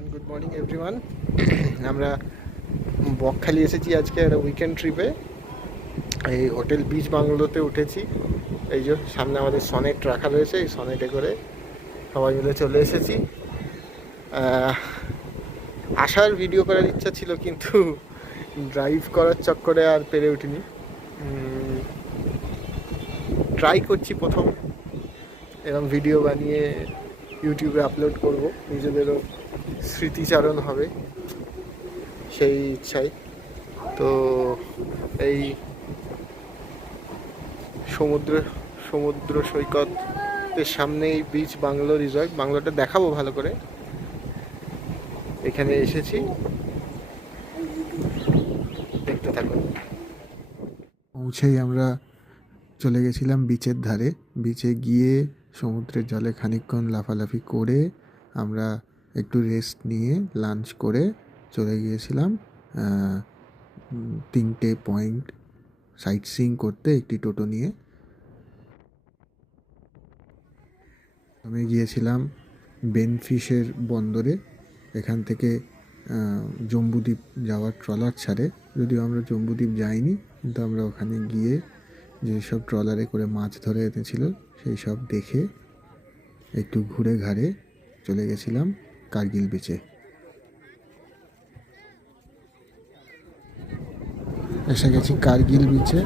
And good morning everyone. আমরা বকখালি এসেছি আজকে একটা উইকেন্ড ট্রিপে। এই হোটেল বিচ বাংলোতে উঠেছি। এই যে সামনে আমাদের সনেট রাখা রয়েছে, এই সনেটে করে সবাই মিলে চলে এসেছি। আসার ভিডিও করার ইচ্ছা ছিল, কিন্তু ড্রাইভ করার চক্করে আর পেরে উঠিনি। ট্রাই করছি প্রথম এরকম ভিডিও বানিয়ে ইউটিউবে আপলোড করব, নিজেদেরও স্মৃতিচারণ হবে সেই ইচ্ছায়। তো এই সমুদ্র সমুদ্র সৈকতের সামনেই বিচ বাংলো রিসর্ট, বাংলোটা দেখাবো ভালো করে। এখানে এসেছি, দেখতে থাকুন। পৌঁছেই আমরা চলে গেছিলাম বিচের ধারে। বিচে গিয়ে সমুদ্রের জলে খানিকক্ষণ লাফালাফি করে আমরা একটু রেস্ট নিয়ে লাঞ্চ করে চলে গিয়েছিলাম 3টে পয়েন্ট সাইট সিইং করতে একটি টোটো নিয়ে। আমি গিয়েছিলাম বেনফিশের বন্দরে। এখান থেকে জম্বুদ্বীপ যাওয়ার ট্রলার ছাড়ে, যদিও আমরা জম্বুদ্বীপ যাইনি, কিন্তু আমরা ওখানে গিয়ে যেসব ট্রলারে করে মাছ ধরে এনেছিল সেই সব দেখে একটু ঘুরে ঘাড়ে চলে গেছিলাম কার্গিল বিচে। এসে গেছি কার্গিল বিচে।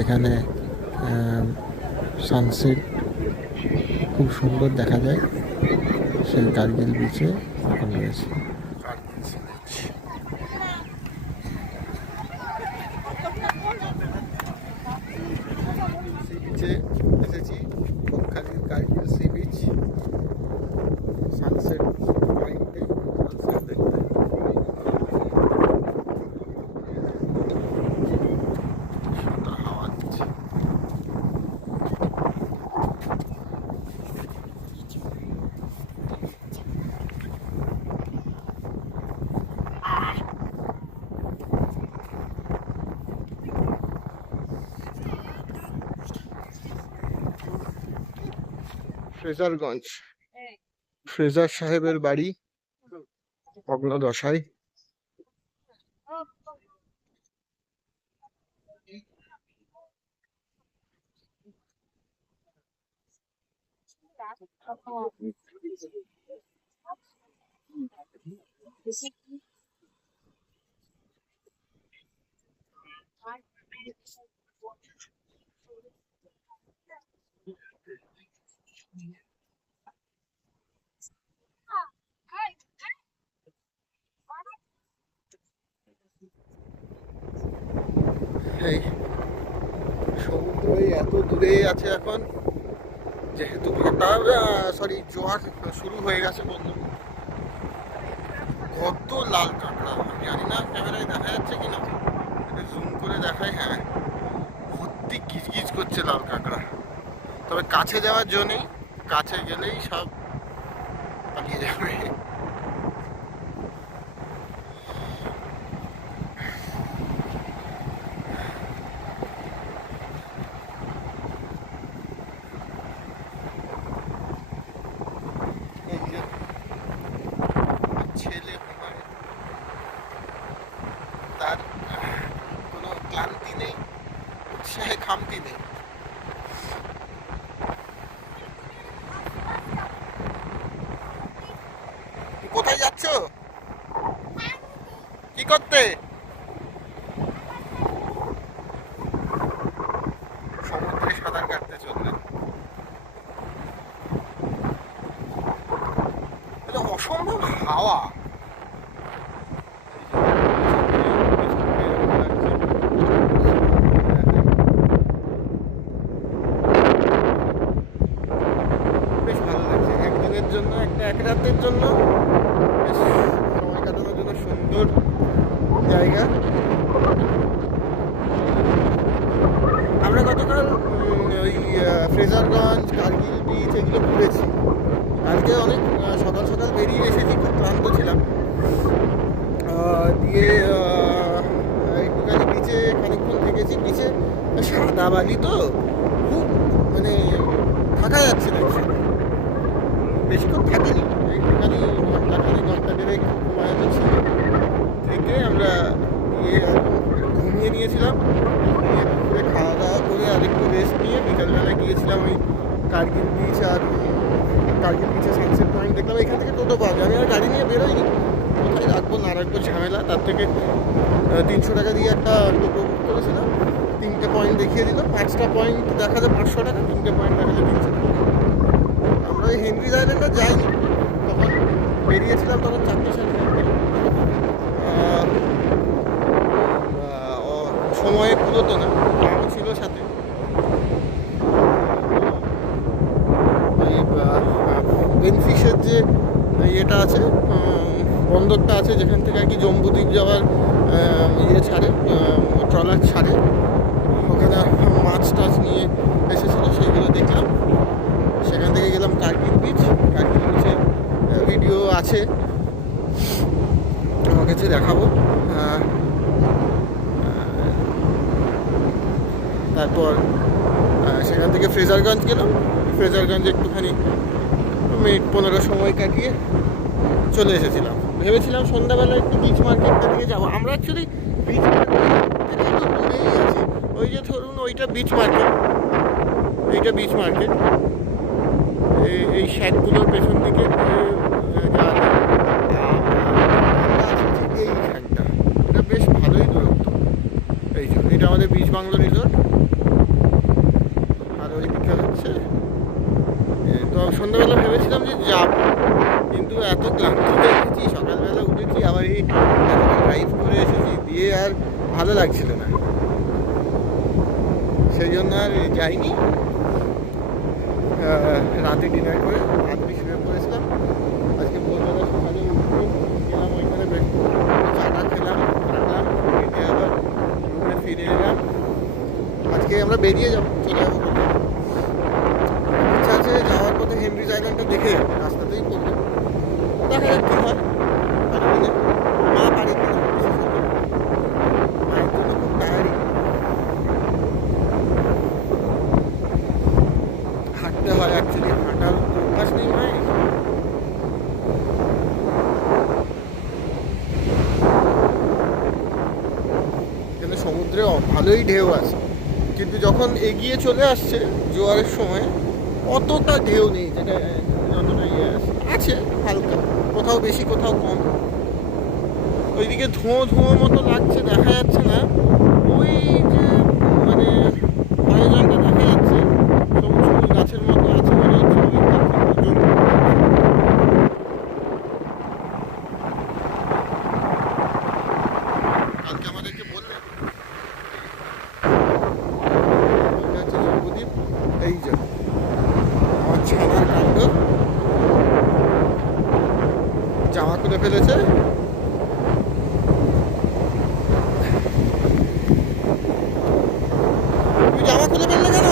এখানে সানসেট খুব সুন্দর দেখা যায়। সেই কার্গিল বিচে এখন রয়েছে। সি বিচে এসেছি, বকখালির কার্গিল সি বিচ, সানসেট পয়েন্টে সানসেট দেখতে। সুন্দর হাওয়া দিচ্ছে। ফ্রেজারগঞ্জ, ফ্রেজার সাহেবের বাড়ি ভগ্নদশায়। এই সমুদ্র এত দূরে আছে এখন, যেহেতু জোয়ার শুরু হয়ে গেছে বন্ধু। কত লাল কাঁকড়া, আমি জানি না ক্যামেরায় দেখা যাচ্ছে কিনা, জুম করে দেখাই। হ্যাঁ, ভর্তি গিজগিজ করছে লাল কাঁকড়া। তবে কাছে যাওয়ার জন্য নেই, কাছে গেলেই সব পালিয়ে যাবে। ছেলে তার কোনো ক্লান্তি নেই, উৎসাহে খামতি নেই। কোথায় যাচ্ছ, কি করতে? সমুদ্রে সাঁতার কাটতে চলবে। অসম্ভব হাওয়া। বেশ ভালো লাগছে, একদিনের জন্য, এক রাতের জন্য বেশ সময় কাটানোর জন্য সুন্দর জায়গা। আমরা গতকাল ওই ফ্রেজারগঞ্জ, কার্গিল বিচ এগুলো ঘুরেছি। কালকে অনেক সকাল সকাল বেরিয়ে এসেছি, খুব ক্লান্ত ছিলাম। দিয়ে একটুখানি বিচে খানিকক্ষণ থেকেছি। বিচে সাদা বালি তো, খুব মানে থাকা যাচ্ছে না, বেশিক্ষণ থাকিনি, একটুখানি ঘন্টা দেড়েক গেছিলাম ওই কার্গিল বিচ আর কার্গিল বিচে সানসেট পয়েন্ট দেখলাম। এখান থেকে টোটো পাওয়া যায়, আমি আর গাড়ি নিয়ে বেরোইনি, কোথায় রাখবো না রাখবো ঝামেলা। তার থেকে 300 টাকা দিয়ে একটা টোটো বুক করেছিলাম, 3টে পয়েন্ট দেখিয়ে দিল, 5টা পয়েন্ট দেখালে 500 টাকা, 3টে পয়েন্ট দেখালে 300 টাকা। আমরা ওই হেনরিজ আইল্যান্ডে যাইনি, তখন বেরিয়েছিলাম তখন 4টে সাড়ে 4টে, সময়ে পুরোতো না, মাও ছিল সাথে। ওই বেনফিশের যে ইয়েটা আছে, বন্দরটা আছে যেখান থেকে আর কি জম্বুদ্বীপ যাওয়ার ইয়ে ছাড়ে, ট্রলার ছাড়ে, ওখানে মাছ টাছ নিয়ে এসেছিলো, সেইগুলো দেখলাম। সেখান থেকে গেলাম কার্গিল বিচ। কার্গিল বিচের ভিডিও আছে আমার কাছে, দেখাবো। তারপর সেখান থেকে ফ্রেজারগঞ্জ গেলাম। ফ্রেজারগঞ্জে একটুখানি মিনিট 15 সময় কাটিয়ে চলে এসেছিলাম। ভেবেছিলাম সন্ধ্যাবেলা একটু বিচ মার্কেটটা দিকে যাবো। আমরা অ্যাকচুয়ালি বিচ মার্কেট থেকে একটু দূরেই আছি। ওই যে ধরুন ওইটা বিচ মার্কেট, এইটা বিচ মার্কেট, এই শ্যাকগুলোর পেছন দিকে এইখানটা, এটা বেশ ভালোই দূরত্ব। এই যে এটা আমাদের বিচ বাংলো রিসোর্ট, আর ওইদিকে হচ্ছে। তো সন্ধ্যাবেলা ভেবেছিলাম যে যাব, কিন্তু এত ক্লান্ত হয়ে গেছি, সকালবেলা উঠেছি, আবার এই ড্রাইভ করে এসেছি, দিয়ে আর ভালো লাগছিল না, সেই জন্য আর যাইনি। রাতে ডিনার করে রাত্রি শুয়ে পড়েছিলাম। আজকে ভোরবেলা সকালে উঠবো, গেলাম ওইখানে চাটা খেলাম, থাকলাম, খেয়ে আবার রুমে ফিরে এলাম। আজকে আমরা বেরিয়ে যাবো, চলে যাবো। ইচ্ছা আছে যাওয়ার পথে হেনরিজ আইল্যান্ডটা দেখে যাবো, রাস্তাতেই পড়বে, দেখা যাক কী হয়। পারি কিনা, মা পারি কিনা, মায়ের জন্য খুব টায়ারিং, হাঁটতে হয় অ্যাকচুয়ালি, হাঁটার অভ্যাস নেই মায়ের। এখানে সমুদ্রে ভালোই ঢেউ আছে, কিন্তু যখন এগিয়ে চলে আসছে জোয়ারের সময় অতটা ঢেউ নেই, যেটা যতটা ইয়ে আছে হালকা, কোথাও বেশি কোথাও কম। ওইদিকে ধোঁয়া ধোঁয়া মতো লাগছে, দেখা যাচ্ছে না ওই যে মানে হরাইজনটা দেখা যাচ্ছে, সবুজ সবুজ গাছের মতো আছে, মনে হচ্ছে কালকে আমাদেরকে বললেন ওইটা হচ্ছে জম্বুদ্বীপ। এই যে আমার ছানার কাণ্ড, জামা খুলে ফেলেছে। তুই জামা খুলে ফেললে কেন?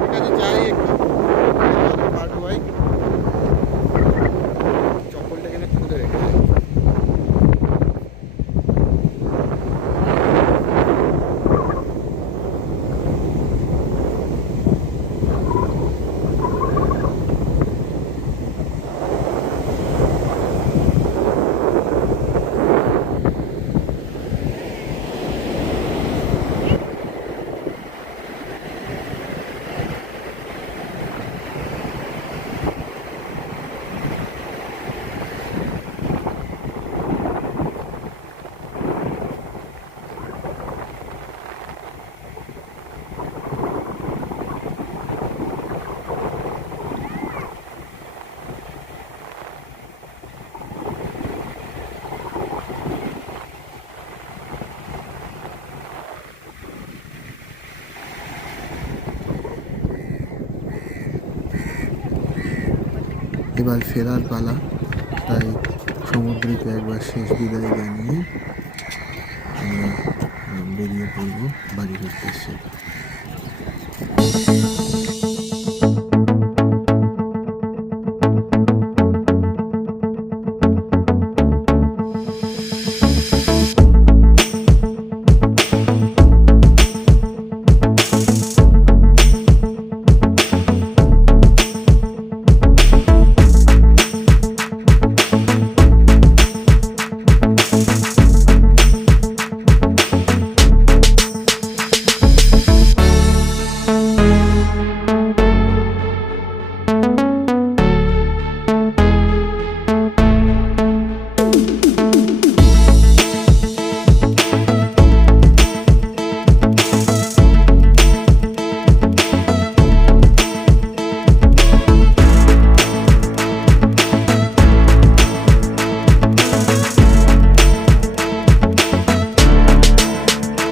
ঠিক আছে, যাই একটু পারবো ভাই, চপ্পলটা এখানে খুলে রেখে দেয়। এবার ফেরার পালা, তাই সমুদ্রকে একবার শেষ বিদায় জানিয়ে আমরা বেরিয়ে পড়ব বাড়ির উদ্দেশ্যে।